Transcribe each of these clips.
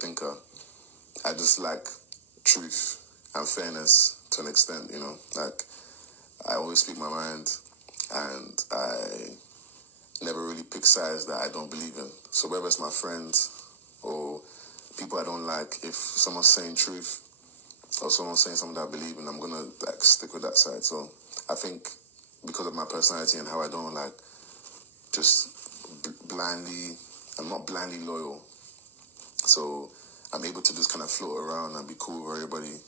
thinker. I just like truth and fairness to an extent, you know. Like, I always speak my mind, and I never really pick sides that I don't believe in. So whether it's my friends or people I don't like, if someone's saying truth or someone's saying something that I believe in, I'm gonna like stick with that side. So I think because of my personality and how I don't like just blindly, I'm not blindly loyal. So I'm able to just kind of float around and be cool with everybody,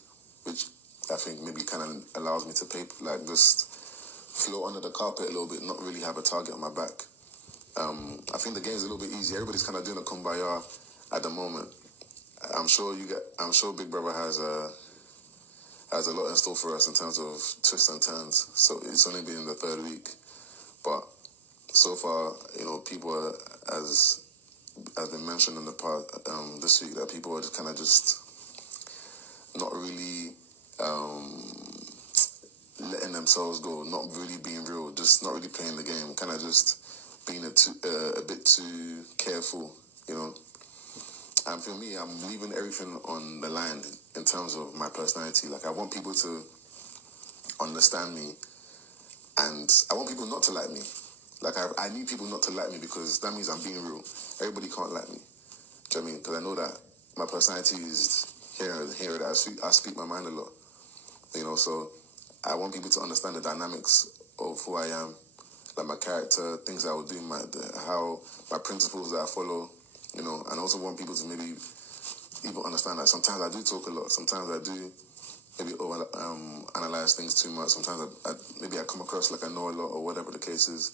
which I think maybe kind of allows me to like just float under the carpet a little bit, not really have a target on my back. I think the game's a little bit easy. Everybody's kind of doing a kumbaya at the moment. I'm sure Big Brother has a lot in store for us in terms of twists and turns. So it's only been the third week, but so far, you know, people are, as been mentioned in the part this week, that people are just kind of just not really letting themselves go, not really being real, just not really playing the game, kind of just being a bit too careful, you know. And for me, I'm leaving everything on the line in terms of my personality. Like, I want people to understand me, and I want people not to like me. Like, I need people not to like me, because that means I'm being real. Everybody can't like me. Do you know what I mean? Because I know that my personality is here that I speak my mind a lot. You know, so I want people to understand the dynamics of who I am, like my character, things I will do, my principles that I follow, you know, and I also want people to maybe even understand that sometimes I do talk a lot, sometimes I do maybe analyze things too much, sometimes maybe I come across like I know a lot or whatever the case is.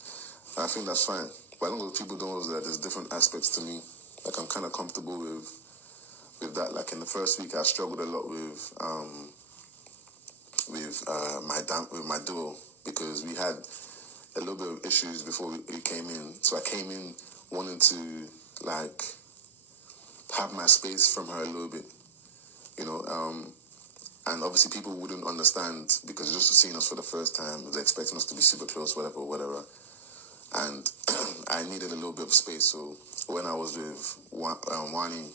And I think that's fine. But as long as people know that there's different aspects to me, like I'm kind of comfortable with that. Like in the first week, I struggled a lot with my duo, because we had a little bit of issues before we came in. So I came in wanting to like have my space from her a little bit, you know. And obviously people wouldn't understand because just seeing us for the first time, they're expecting us to be super close, whatever. And I needed a little bit of space. So when I was with Wani,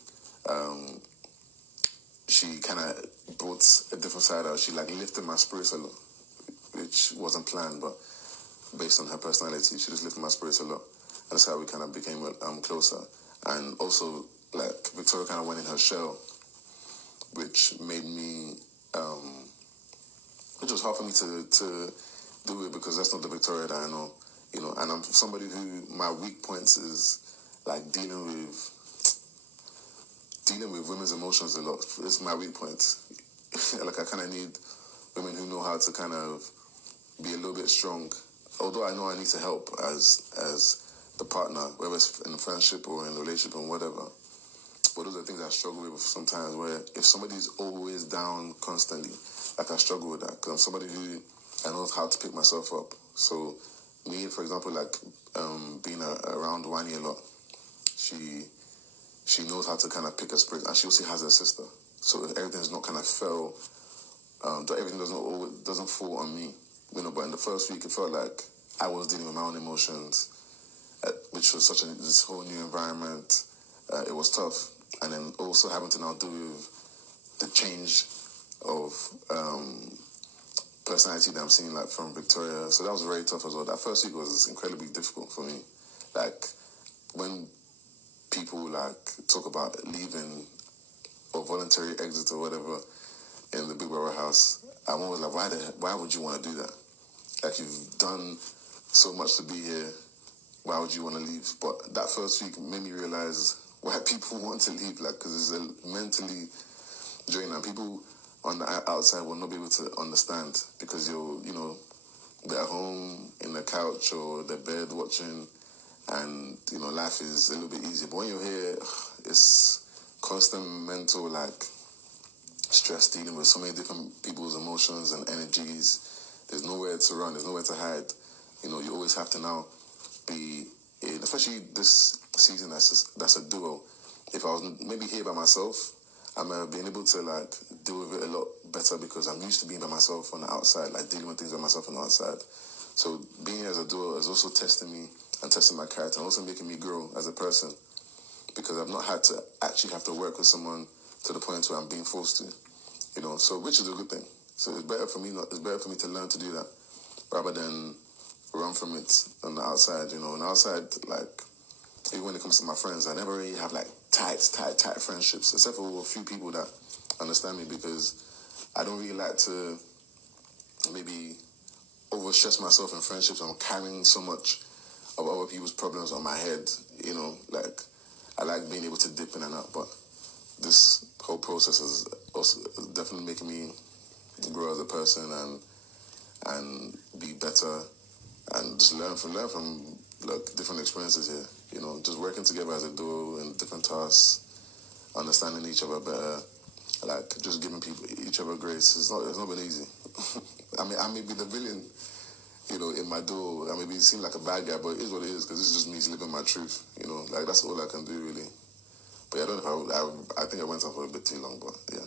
she kind of brought a different side out. She like lifted my spirits a lot, which wasn't planned, but based on her personality, she just lifted my spirits a lot. And that's how we kind of became closer. And also, like, Victoria kind of went in her shell, which made me, which was hard for me to do it, because that's not the Victoria that I know, you know. And I'm somebody who, my weak points is like dealing with women's emotions a lot. It's my weak point. Like, I kind of need women who know how to kind of be a little bit strong. Although I know I need to help as the partner, whether it's in a friendship or in a relationship or whatever. But those are things I struggle with sometimes, where if somebody's always down constantly, like I struggle with that, because I'm somebody who I know how to pick myself up. So me, for example, like being around Wani a lot, she knows how to kind of pick her spirit, and she also has her sister. So everything's not kind of everything doesn't fall on me, you know. But in the first week, it felt like I was dealing with my own emotions, which was this whole new environment. It was tough, and then also having to now do with the change of personality that I'm seeing, like from Victoria. So that was very tough as well. That first week was incredibly difficult for me. Like, when people like talk about leaving or voluntary exit or whatever in the Big Brother house, I'm always like, why would you want to do that? Like, you've done so much to be here. Why would you want to leave? But that first week made me realize why people want to leave, like, because it's mentally draining, and people on the outside will not be able to understand, because they're at home in the couch or their bed watching, and, you know, life is a little bit easier. But when you're here, it's constant mental, like, stress, dealing with so many different people's emotions and energies. There's nowhere to run, there's nowhere to hide. You know, you always have to now be in, especially this season that's a duo. If I was maybe here by myself, I'm being able to like deal with it a lot better, because I'm used to being by myself on the outside, like dealing with things by myself on the outside. So being here as a duo is also testing me and testing my character, and also making me grow as a person. because I've not had to actually have to work with someone to the point where I'm being forced to, so which is a good thing. So it's better for me to learn to do that rather than run from it on the outside, On the outside, like, even when it comes to my friends, I never really have like tight friendships, except for a few people that understand me, because I don't really like to maybe overstress myself in friendships. I'm carrying so much of other people's problems on my head, like, I like being able to dip in and out, but this whole process is also definitely making me grow as a person and be better and just learn from like different experiences here. Just working together as a duo in different tasks, understanding each other better, like just giving people each other grace. It's not been easy. I mean, I may be the villain, in my duo. I may seem like a bad guy, but it is what it is, because it's just me living my truth. Like, that's all I can do really. But yeah, I don't know. I think I went on for a bit too long, but yeah.